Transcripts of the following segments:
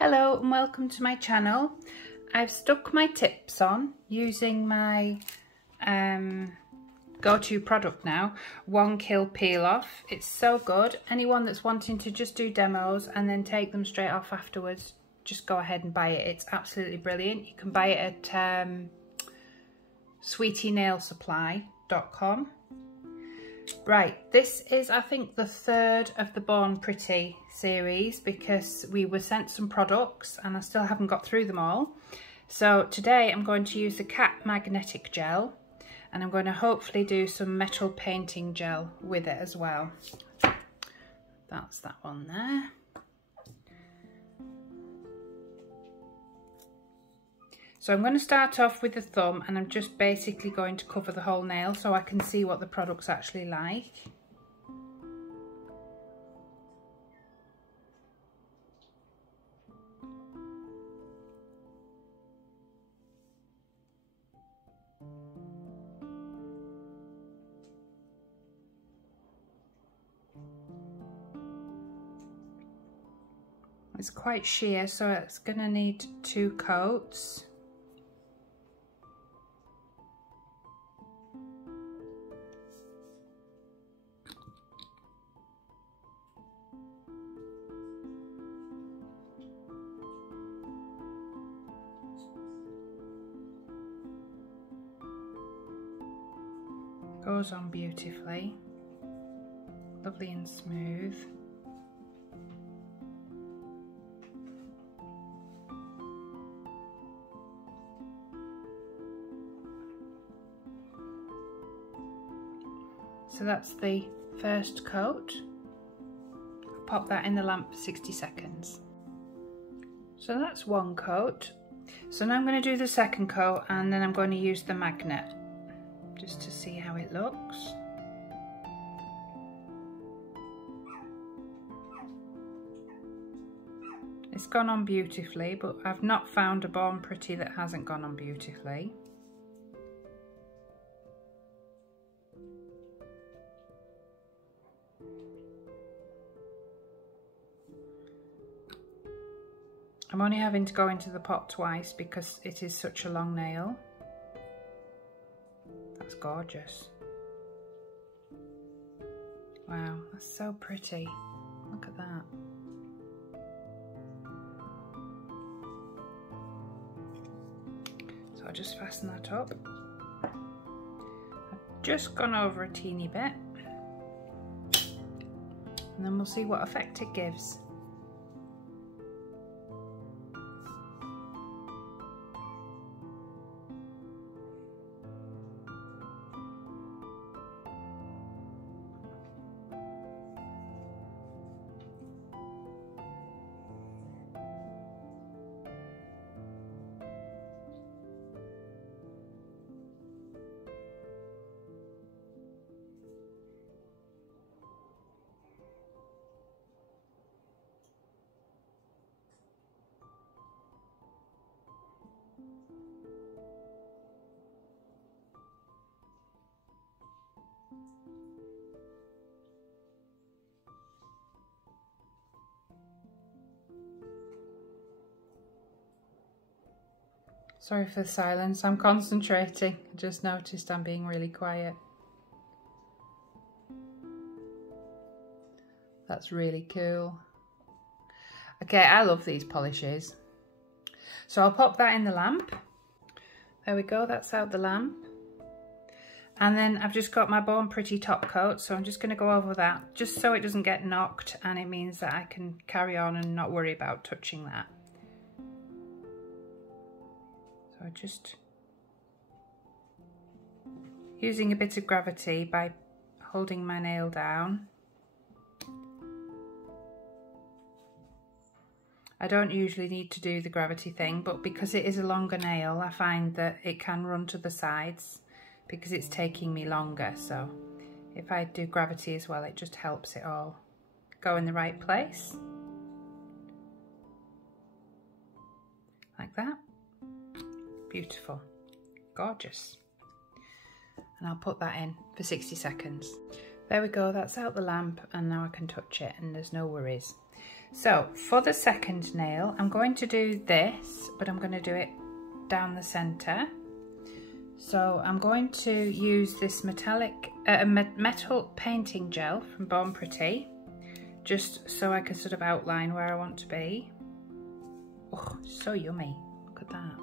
Hello and welcome to my channel. I've stuck my tips on using my go-to product now, 1 Kill Peel Off. It's so good. Anyone that's wanting to just do demos and then take them straight off afterwards, just go ahead and buy it. It's absolutely brilliant. You can buy it at sweetienailsupply.com. Right, this is I think the third of the Born Pretty series because we were sent some products and I still haven't got through them all. So today I'm going to use the cat magnetic gel and I'm going to hopefully do some metal painting gel with it as well. That's that one there. So I'm going to start off with the thumb and I'm just basically going to cover the whole nail so I can see what the product's actually like. It's quite sheer, so it's going to need 2 coats. Goes on beautifully, lovely and smooth. So that's the first coat. I'll pop that in the lamp for 60 seconds. So that's 1 coat. So now I'm going to do the second coat and then I'm going to use the magnet just to see how it looks. It's gone on beautifully, but I've not found a Born Pretty that hasn't gone on beautifully. I'm only having to go into the pot twice because it is such a long nail. That's gorgeous. Wow, that's so pretty. Look at that. So I'll just fasten that up. I've just gone over a teeny bit. And then we'll see what effect it gives. Sorry for the silence, I'm concentrating. I just noticed I'm being really quiet. That's really cool. Okay, I love these polishes. So I'll pop that in the lamp. There we go, that's out the lamp. And then I've just got my Born Pretty top coat, so I'm just going to go over that just so it doesn't get knocked and it means that I can carry on and not worry about touching that. So just using a bit of gravity by holding my nail down. I don't usually need to do the gravity thing, but because it is a longer nail, I find that it can run to the sides because it's taking me longer. So if I do gravity as well, it just helps it all go in the right place. Like that. Beautiful, gorgeous. And I'll put that in for 60 seconds. There we go, that's out the lamp and now I can touch it and there's no worries. So for the second nail, I'm going to do this, but I'm going to do it down the center. So I'm going to use this metal painting gel from Born Pretty, just so I can sort of outline where I want to be. Oh, so yummy, look at that.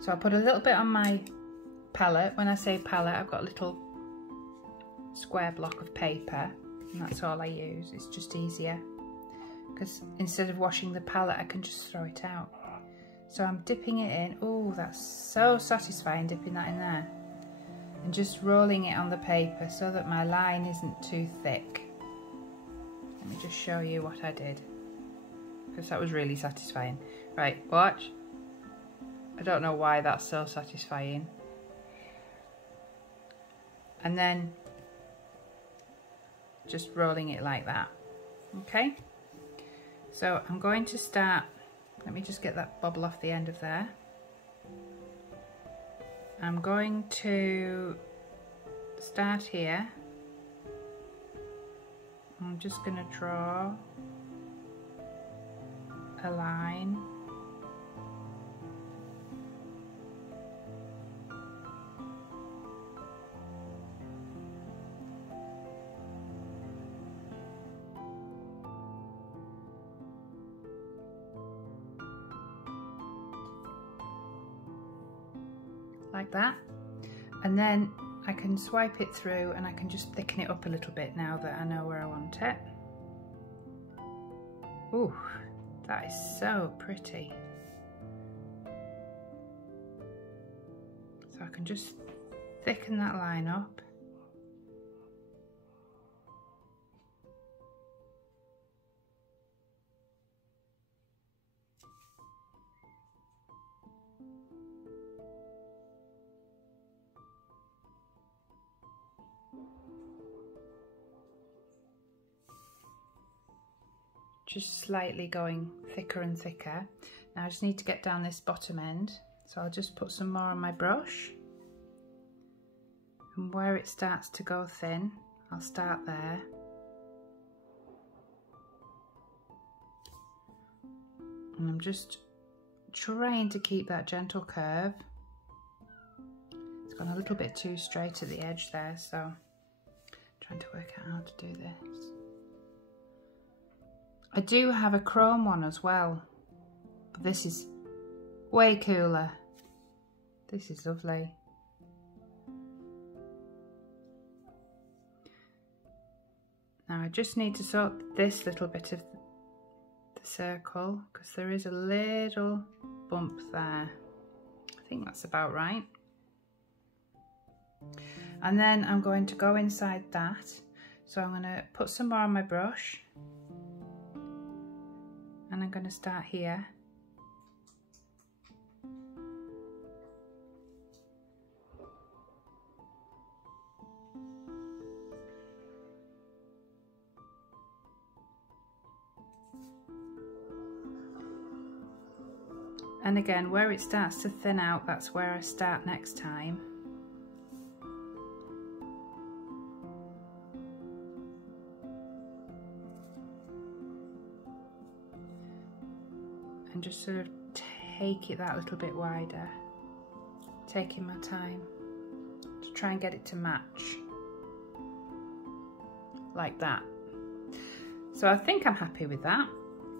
So I'll put a little bit on my palette. When I say palette, I've got a little square block of paper, and that's all I use. It's just easier, because instead of washing the palette, I can just throw it out. So I'm dipping it in. Oh, that's so satisfying, dipping that in there. And just rolling it on the paper so that my line isn't too thick. Let me just show you what I did, because that was really satisfying. Right, watch. I don't know why that's so satisfying. And then just rolling it like that. Okay, so I'm going to start. Let me just get that bubble off the end of there. I'm going to start here. I'm just going to draw a line. Like that, and then I can swipe it through and I can just thicken it up a little bit now that I know where I want it. Ooh, that is so pretty. So I can just thicken that line up. Just slightly going thicker and thicker. Now I just need to get down this bottom end, so I'll just put some more on my brush, and where it starts to go thin, I'll start there. And I'm just trying to keep that gentle curve. It's gone a little bit too straight at the edge there, so I'm trying to work out how to do this. I do have a chrome one as well, but this is way cooler. This is lovely. Now I just need to sort this little bit of the circle, because there is a little bump there. I think that's about right. And then I'm going to go inside that. So I'm going to put some more on my brush. And I'm going to start here. And again, where it starts to thin out, that's where I start next time. And just sort of take it that little bit wider, taking my time to try and get it to match, like that. So I think I'm happy with that.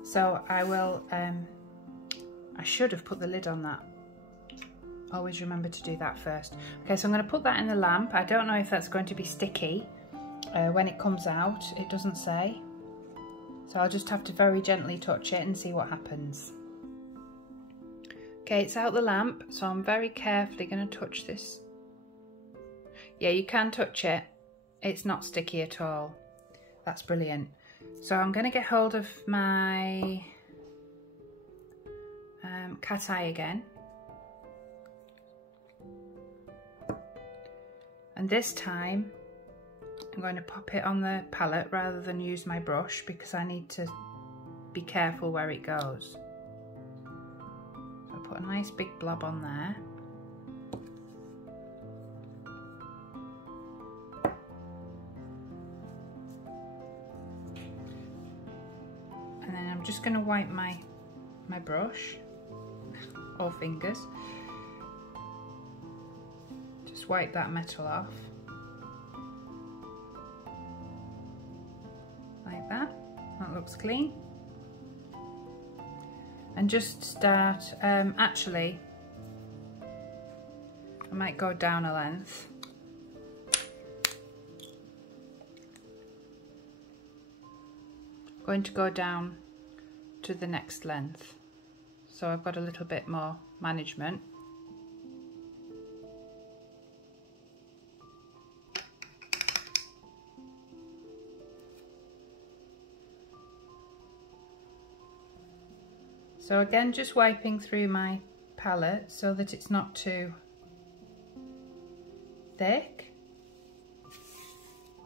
So I will, I should have put the lid on that. Always remember to do that first. Okay, so I'm going to put that in the lamp. I don't know if that's going to be sticky when it comes out. It doesn't say. So I'll just have to very gently touch it and see what happens. Okay, it's out the lamp, so I'm very carefully going to touch this. Yeah, you can touch it. It's not sticky at all. That's brilliant. So I'm going to get hold of my cat eye again. And this time I'm going to pop it on the palette rather than use my brush, because I need to be careful where it goes. So I'll put a nice big blob on there. I'm just going to wipe my brush or fingers. Just wipe that metal off. Like that. That looks clean. And just start, actually, I might go down a length. I'm going to go down to the next length. So I've got a little bit more management. So again, just wiping through my palette so that it's not too thick.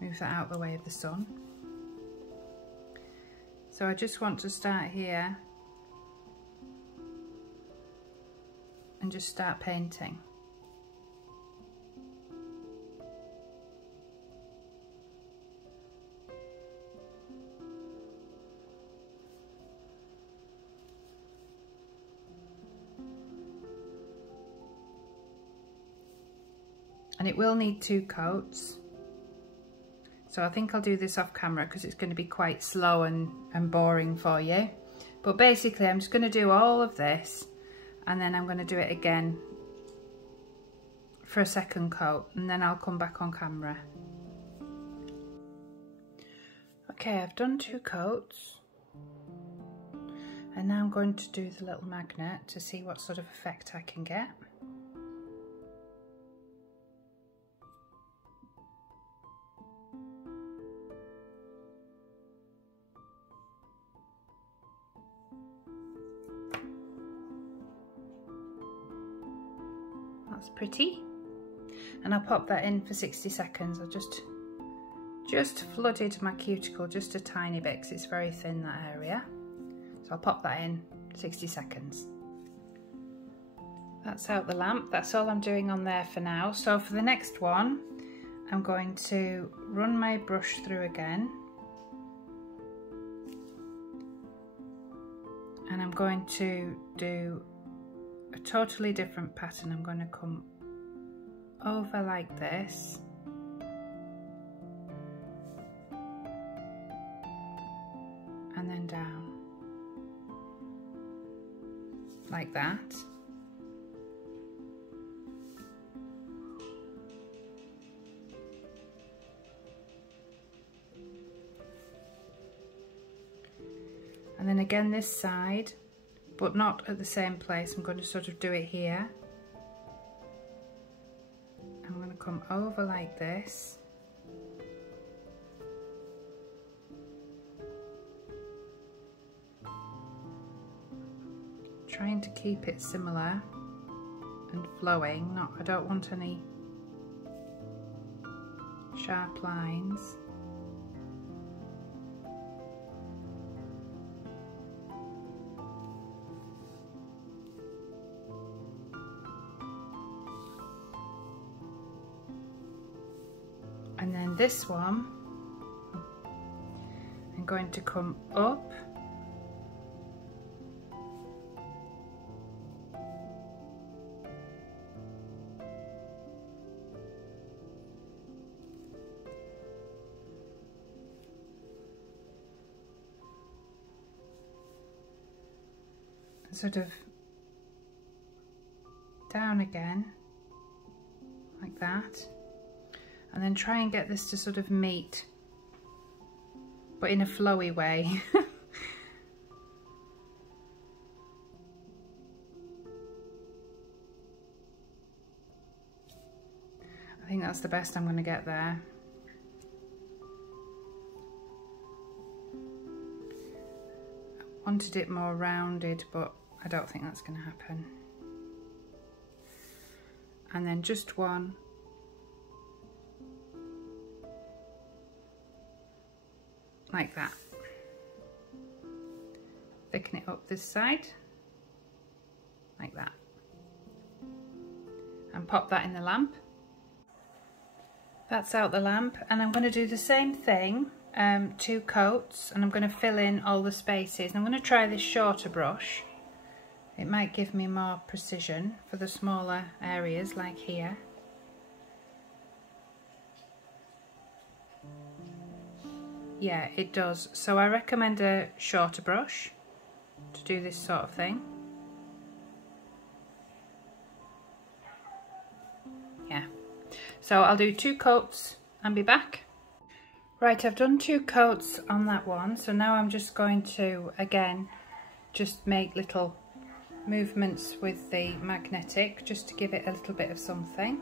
Move that out of the way of the sun. So I just want to start here and just start painting. And it will need 2 coats. So I think I'll do this off camera because it's going to be quite slow and boring for you. But basically I'm just going to do all of this and then I'm going to do it again for a second coat and then I'll come back on camera. Okay, I've done 2 coats and now I'm going to do the little magnet to see what sort of effect I can get. That's pretty, and I'll pop that in for 60 seconds. I just flooded my cuticle just a tiny bit because it's very thin, that area. So I'll pop that in 60 seconds. That's out the lamp. That's all I'm doing on there for now. So for the next one, I'm going to run my brush through again, and I'm going to do a totally different pattern. I'm going to come over like this and then down like that. And then again this side, but not at the same place. I'm going to sort of do it here. I'm going to come over like this. Trying to keep it similar and flowing. I don't want any sharp lines. And then this one, I'm going to come up and sort of down again like that. And then try and get this to sort of meet, but in a flowy way. I think that's the best I'm going to get there. I wanted it more rounded, but I don't think that's going to happen. And then just one. Like that. Thicken it up this side, like that. And pop that in the lamp. That's out the lamp, and I'm going to do the same thing 2 coats, and I'm going to fill in all the spaces. I'm going to try this shorter brush. It might give me more precision for the smaller areas like here. Yeah, it does. So I recommend a shorter brush to do this sort of thing. Yeah. So I'll do 2 coats and be back. Right, I've done 2 coats on that one. So now I'm just going to, again, just make little movements with the magnetic just to give it a little bit of something.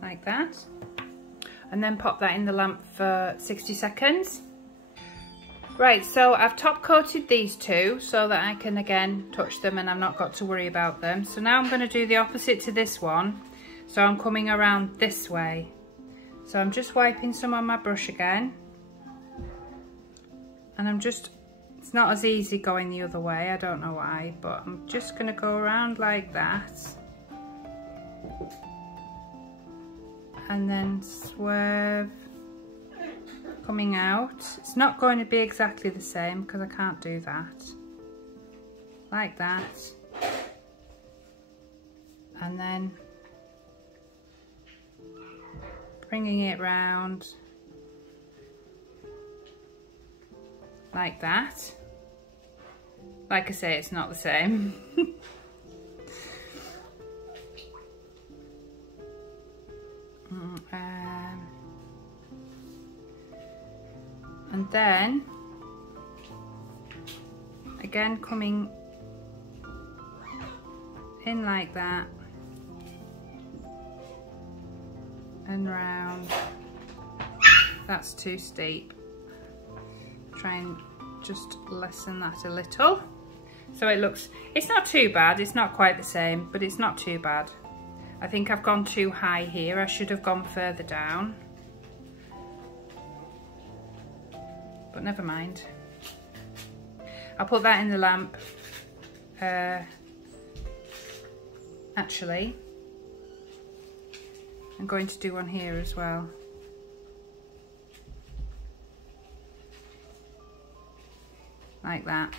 Like that. And then pop that in the lamp for 60 seconds. Right, so I've top coated these 2 so that I can again touch them and I've not got to worry about them. So now I'm going to do the opposite to this one. So I'm coming around this way. So I'm just wiping some on my brush again. And I'm just, it's not as easy going the other way, I don't know why, but I'm just going to go around like that. And then swerve, coming out. It's not going to be exactly the same because I can't do that. Like that. And then bringing it round like that. Like I say, it's not the same. And then again coming in like that and round. That's too steep. Try and just lessen that a little. So it looks, it's not too bad, it's not quite the same, but it's not too bad. I think I've gone too high here, I should have gone further down. But never mind. I'll put that in the lamp. Actually, I'm going to do one here as well. Like that.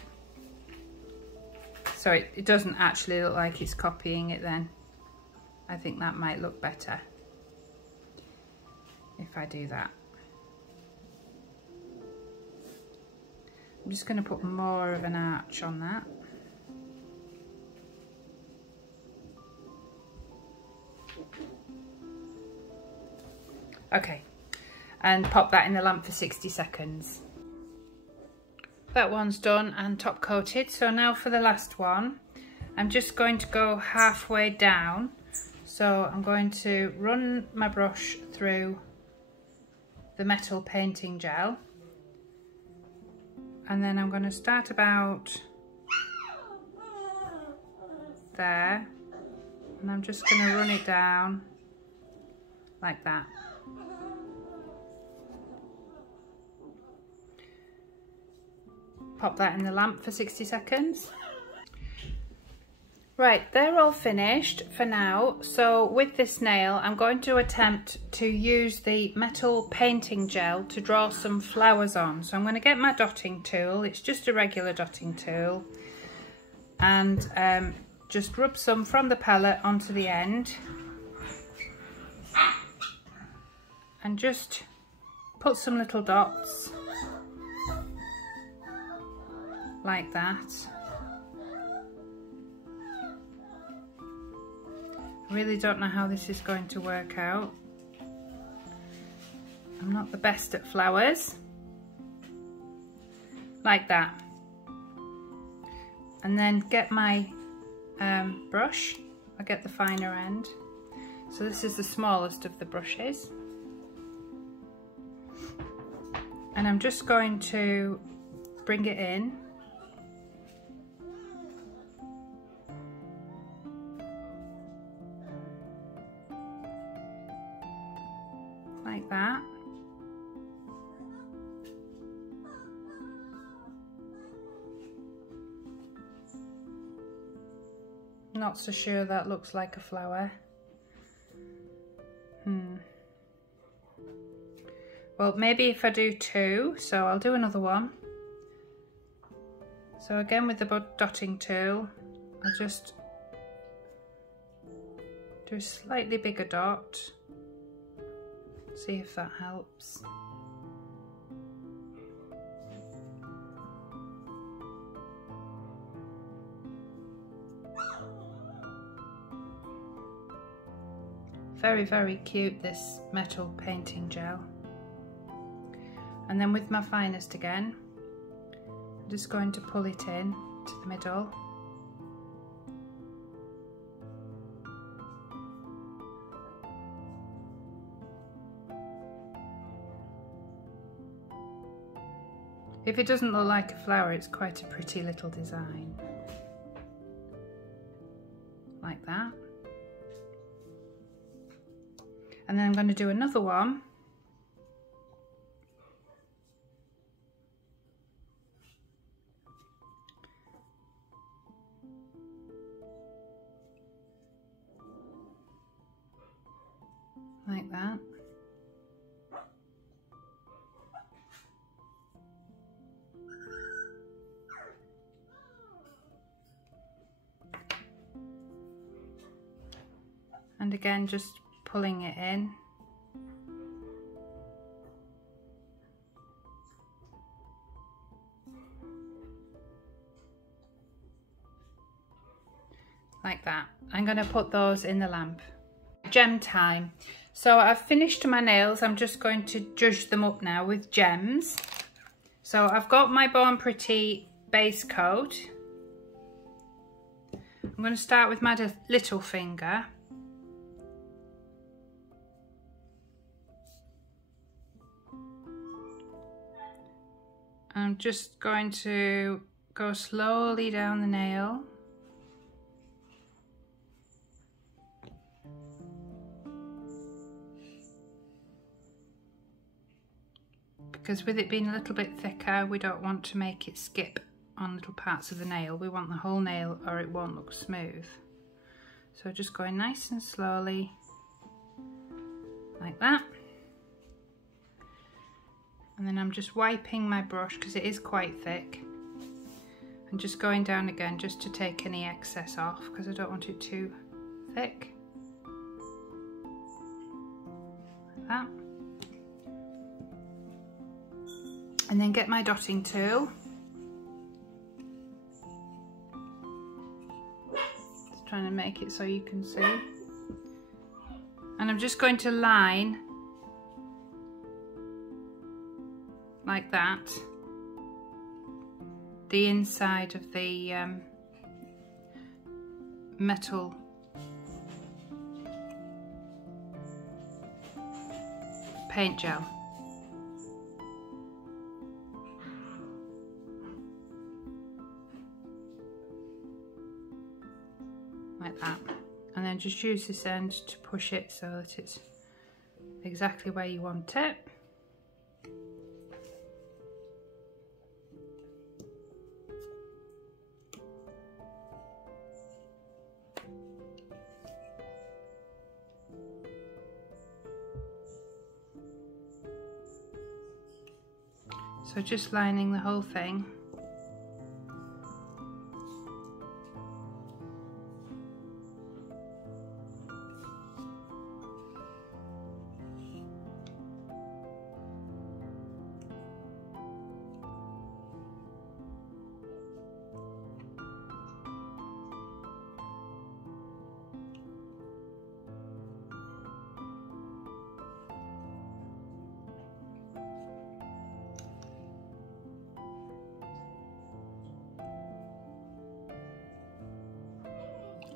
So it doesn't actually look like it's copying it then. I think that might look better if I do that. I'm just going to put more of an arch on that. Okay, and pop that in the lamp for 60 seconds. That one's done and top coated. So now for the last one, I'm just going to go halfway down. So I'm going to run my brush through the metal painting gel. And then I'm going to start about there, and I'm just going to run it down like that. Pop that in the lamp for 60 seconds. Right, they're all finished for now. So with this nail, I'm going to attempt to use the metal painting gel to draw some flowers on. So I'm going to get my dotting tool. It's just a regular dotting tool. And just rub some from the palette onto the end. And just put some little dots. Like that. I really don't know how this is going to work out. I'm not the best at flowers. Like that. And then get my brush. I'll get the finer end. So this is the smallest of the brushes. And I'm just going to bring it in. Like that. not so sure that looks like a flower. Well, maybe if I do two, so I'll do another one. So again with the dotting tool, I'll just do a slightly bigger dot. See if that helps. Very, very cute, this metal painting gel. And then with my finest again, I'm just going to pull it in to the middle. If it doesn't look like a flower, it's quite a pretty little design. Like that. And then I'm going to do another one. Like that. And again, just pulling it in. Like that. I'm going to put those in the lamp. Gem time. So I've finished my nails. I'm just going to zhuzh them up now with gems. So I've got my Born Pretty base coat. I'm going to start with my little finger. I'm just going to go slowly down the nail. Because with it being a little bit thicker, we don't want to make it skip on little parts of the nail. We want the whole nail or it won't look smooth. So just going nice and slowly, like that. And then I'm just wiping my brush because it is quite thick. And just going down again just to take any excess off because I don't want it too thick. Like that. And then get my dotting tool. Just trying to make it so you can see. And I'm just going to line like that the inside of the metal paint gel. Like that. And then just use this end to push it so that it's exactly where you want it. So just lining the whole thing.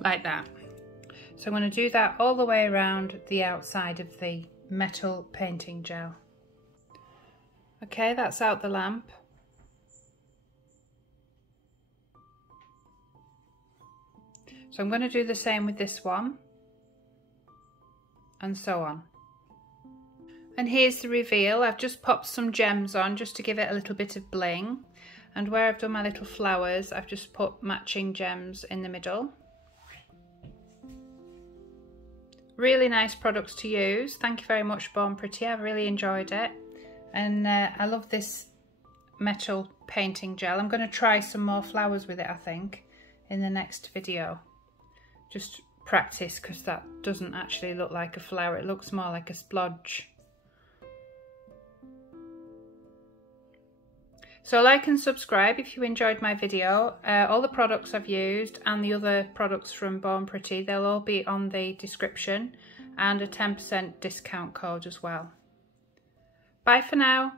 Like that. So I'm going to do that all the way around the outside of the metal painting gel. Okay, that's out the lamp. So I'm going to do the same with this one, and so on. And here's the reveal. I've just popped some gems on just to give it a little bit of bling, and where I've done my little flowers, I've just put matching gems in the middle. really nice products to use. Thank you very much, Born Pretty. I've really enjoyed it. And I love this metal painting gel. I'm going to try some more flowers with it, I think, in the next video. Just practice, because that doesn't actually look like a flower. It looks more like a splodge. So like and subscribe if you enjoyed my video. All the products I've used and the other products from Born Pretty, they'll all be on the description, and a 10% discount code as well. Bye for now.